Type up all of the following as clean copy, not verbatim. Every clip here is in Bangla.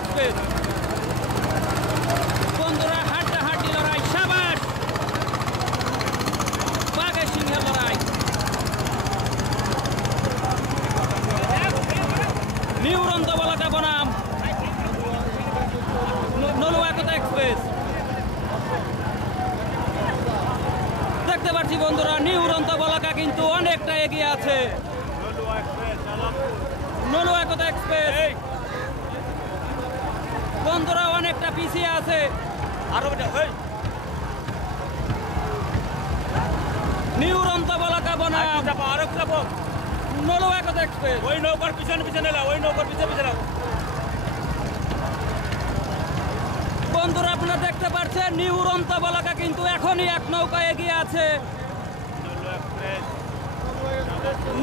এক্সপ্রেস বন্ধুরা, হাড্ডাহাড্ডি লড়াই, সাবাস বাঘে সিংহের লড়াই। নিউ উড়ন্ত বলাকা বনাম নলুয়া একতা এক্সপ্রেস। দেখতে পাচ্ছি বন্ধুরা, নিউ উড়ন্ত বলাকা কিন্তু অনেকটা এগিয়ে আছে। নলুয়া একতা এক্সপ্রেস বন্ধুরা অনেকটা পিছিয়ে আছে। নিউ উড়ন্ত বলাকা বনাম নলুয়া একতা এক্সপ্রেস। ওই নৌকার পিছনে পিছনে ওই নৌকার পিছনে পিছনে বন্ধুরা আপনারা দেখতে পাচ্ছেন নিউ উড়ন্ত বলাকা কিন্তু এখনই এক নৌকা এগিয়ে আছে।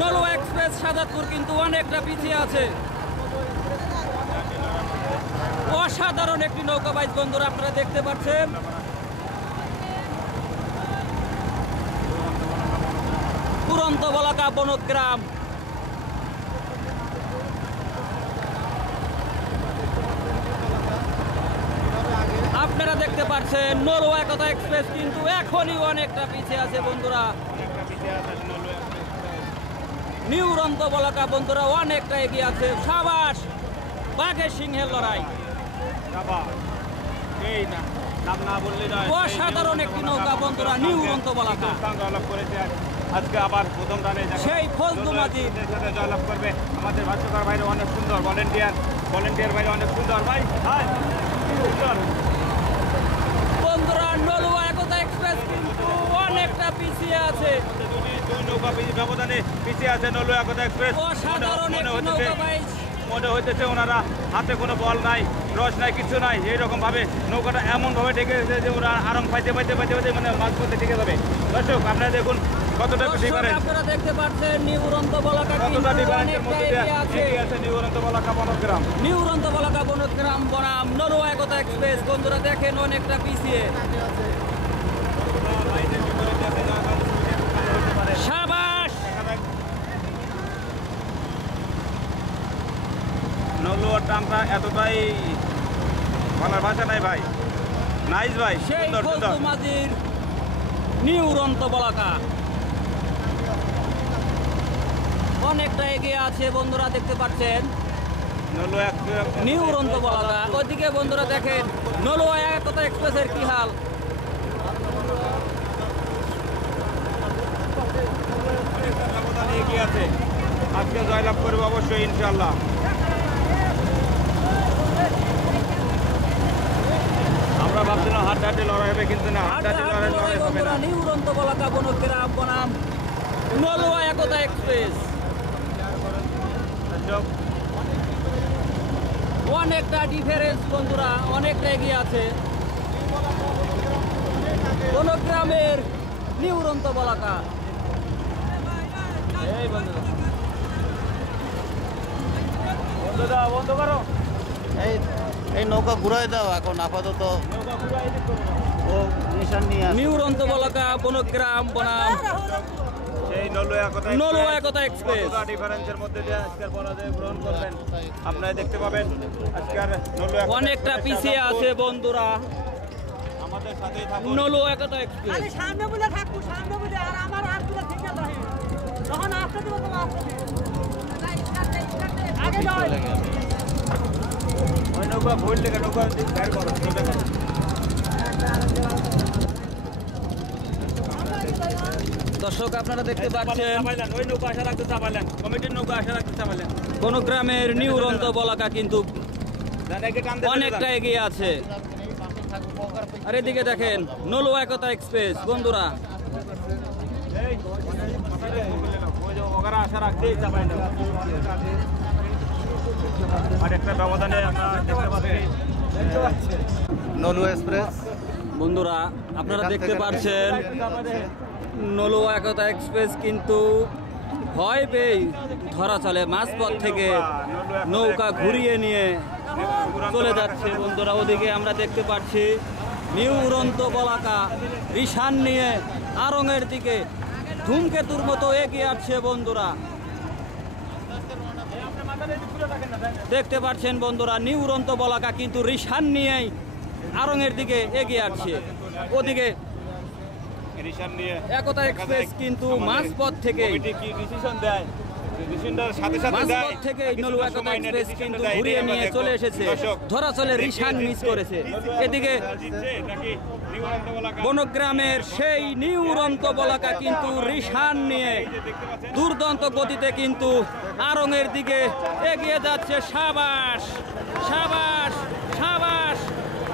নলুয়া এক্সপ্রেস সাদাতপুর কিন্তু অনেকটা পিছিয়ে আছে। অসাধারণ একটি নৌকা বাইচ বন্ধুরা আপনারা দেখতে পাচ্ছেন। উড়ন্ত বলাকা বনগ্রাম আপনারা দেখতে পাচ্ছেন নলুয়া একতা এক্সপ্রেস কিন্তু এখনই অনেকটা পিছিয়ে আছে বন্ধুরা। নিউ উড়ন্ত বলাকা বন্ধুরা অনেকটা এগিয়ে আছে। সাবাস বাঘের সিংহের লড়াই, অসাধারণ একটি নৌকা বন্ধুরা নিউ উড়ন্ত বলাকা। আজকে আবার প্রথম রানে সেই ফজলু মাজিদ জয়লাভ করবে। আমাদের ভাষ্যকার ভাইরা অনেক সুন্দর, ভলেন্টিয়ার ভাইরা অনেক সুন্দর ভাই বন্ধুরা। নলুয়া একতা এক্সপ্রেস কিন্তু অনেকটা পিছিয়ে আছে। দুই নৌকা ব্যবধানে পিছিয়ে আছে নলুয়া একতা এক্সপ্রেস। অসাধারণ একটি নৌকা বাইচ। মনে হইতেছে ওনারা হাতে কোনো বল নাই, রস নাই, কিছু নাই। এইরকম ভাবে নৌকাটা এমন ভাবে ঢেকে গেছে যে ওরা আরং পাইতে পাইতে পাইতে পাইতে মানে মাছ করতে ঢেকে যাবে। দর্শক আপনারা দেখুন কতটা ডিফারেন্স। আপনারা দেখতে পাচ্ছেন নিউ উড়ন্ত বলাকা কতটা ডিফারেন্সের মধ্যে দিয়ে এগিয়ে আছে নিউ উড়ন্ত বলাকা বনগ্রাম। নিউ উড়ন্ত বলাকা বনগ্রাম বনাম নলুয়া একতা এক্সপ্রেস বন্ধুরা দেখেন অনেকটা পিছিয়ে। সাবাস নলুয়ার টানটা এতটাই বলার ভাষা নাই ভাই, নাইস ভাই, সেই সুন্দর সুন্দর। ফজলু মাজিদ নিউ উড়ন্ত বলাকা অনেকটা এগিয়ে আছে বন্ধুরা দেখতে পাচ্ছেন। নিউ উড়ন্ত বলাকা ওইদিকে বন্ধুরা দেখেন নলুয়া একতা এক্সপ্রেসের কি হাল। এগিয়ে আছে, আজকে জয়লাভ করবে অবশ্যই ইনশাআল্লাহ। আমরা ভাবছিলাম হাড্ডাহাড্ডি লড়াই হবে, কিন্তু না, হাড্ডাহাড্ডি লড়াই হবে না। নিউ উড়ন্ত বলাকা বনগ্রাম বনাম নলুয়া একতা এক্সপ্রেস অনেকটা ডিফারেন্স বন্ধুরা, অনেকটা এগিয়ে আছে বনগ্রামের নিউ উড়ন্ত বলাকা। এই বন্ধুরা বন্ধ করো, এই নৌকা ঘুরাই দাও এখন আপাতত। ও নিশান নিয়ে নিউ উড়ন্ত বলাকা বনগ্রাম বনাম সেই নলুয়া একতা এক্সপ্রেস। ডিফারেন্সের মধ্যে দিয়ে আজকের পরাজয় গ্রহণ করবেন আপনারা দেখতে পাবেন। আজকের নলুয়া অনেকটা পিছিয়ে আছে বন্ধুরা আমাদের সাথেই থাকুন। নলুয়া একতা এক্সপ্রেস। আরে সামনে বলে থাকবো, সামনে বলে আর আমার হাতগুলো ঠিক আছে তখন আসতে দেবো তোমার আগে যাও। ওই নৌকা ভুল লেগে নৌকা বের করো। দর্শক আপনারা দেখতে পাচ্ছেন ওই নৌকা আশা রাখতে চাপালেন, কমিটির নৌকা আশা রাখতে চাপালেন। কোন গ্রামের নিউ উড়ন্ত বলাকা কিন্তু অনেকটা এগিয়ে আছে। আর এদিকে দেখেন নলুয়া একতা এক্সপ্রেস বন্ধুরা আশা রাখতেই চাপাই না। আর একটা ব্যবধানে আমরা দেখতে পাচ্ছি নলুয়া এক্সপ্রেস বন্ধুরা আপনারা দেখতে পাচ্ছেন নলুয়া একতা এক্সপ্রেস কিন্তু ভয় পেয়ে ধরা চলে মাঝপথ থেকে নৌকা ঘুরিয়ে নিয়ে চলে যাচ্ছে বন্ধুরা। ওদিকে আমরা দেখতে পাচ্ছি নিউ উড়ন্ত বলাকা রিশান নিয়ে আরঙের দিকে ধূমকেতুর মতো এগিয়ে আসছে বন্ধুরা। দেখতে পাচ্ছেন বন্ধুরা, নিউ উড়ন্ত বলাকা কিন্তু রিশান নিয়েই আড়ংয়ের দিকে এগিয়ে আসছে। ওদিকে রিশান নিয়ে একতা এক্সপ্রেস কিন্তু মাঝপথ থেকে কমিটি কি ডিসিশন দেয়, ডিসিশনটার সাথে সাথে দেয়। মাঝপথ থেকে নলু একতা এক্সপ্রেস কিন্তু ঘুরিয়ে নিয়ে চলে এসেছে। ধরা চলে রিশান মিস করেছে। এদিকে বনগ্রামের সেই নিউ উড়ন্ত বলাকা কিন্তু রিশান নিয়ে দুর্দান্ত গতিতে কিন্তু আড়ংয়ের দিকে এগিয়ে যাচ্ছে। সাবাস সাবাস সাবাস,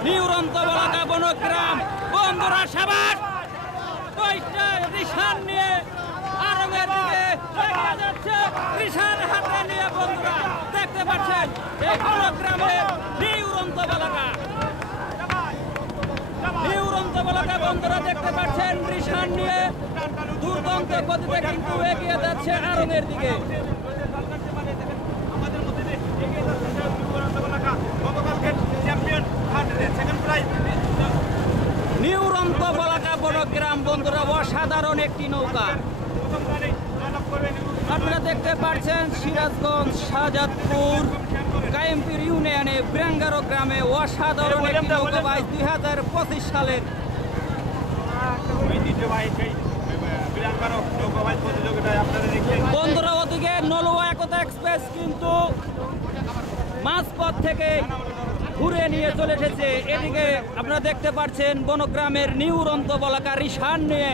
নিউ উড়ন্ত বলাকা বনগ্রাম বন্ধুরা, সাবাস। রিশান নিয়ে আড়ংয়ের দিকে এগিয়ে যাচ্ছে, রিশান হাতে নিয়ে বন্ধুরা দেখতে পাচ্ছেন এই বনগ্রামের নিউ উড়ন্ত বলাকা। নিউ উড়ন্ত বলাকা বন্ধুরা দেখতে পাচ্ছেন রিশান নিয়ে দুর্দান্ত গতিতে কিন্তু এগিয়ে যাচ্ছে আড়ংয়ের দিকে। আমাদের মধ্যে এগিয়ে যাচ্ছে গতকালকে চ্যাম্পিয়ন সেকেন্ড প্রাইজ নিউ উড়ন্ত বলাকা বনগ্রাম বন্ধুরা, অসাধারণ একটি নৌকা। আপনারা দেখতে পাচ্ছেন সিরাজগঞ্জ শাহজাদপুর কায়েমপুর ইউনিয়নে ব্রাঙ্গারো গ্রামে অসাধারণ একটি নৌকাবাজ 2025 সালের বন্ধুরা। ওদিকে নলুয়া একতা এক্সপ্রেস কিন্তু মাঝপথ থেকে ঘুরে নিয়ে চলে এসেছে। এদিকে আপনারা দেখতে পাচ্ছেন বনগ্রামের নিউ উড়ন্ত বলাকা রিশান নিয়ে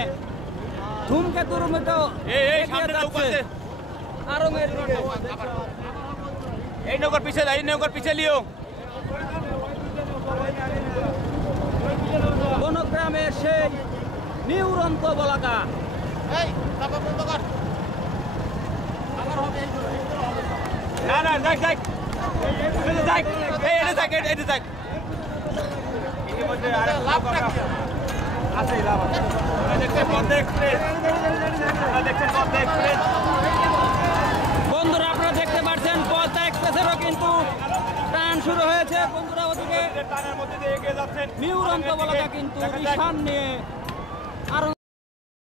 ধূমকেতুর মতো এগিয়ে যাচ্ছে আড়ংয়ের দিকে। এই নৌকার পিছে এই নৌকার পিছে লিও। বনগ্রামের সেই নিউ উড়ন্ত বলাকা না না যাক যাক যাক, এই এটা যাক, এটা যাক। ইতিমধ্যে আরেক নৌকা আছে, লাভ আছে। আপনারা দেখছেন পদ্মা এক্সপ্রেস, আপনারা দেখছেন পদ্মা এক্সপ্রেস। বন্ধুরা আপনারা দেখতে পাচ্ছেন পদ্মা এক্সপ্রেসেরও কিন্তু টান শুরু হয়েছে বন্ধুরা। ওদিকে টানের মধ্যে দিয়ে এগিয়ে যাচ্ছেন নিউ উড়ন্ত বলাকা কিন্তু রিশান নিয়ে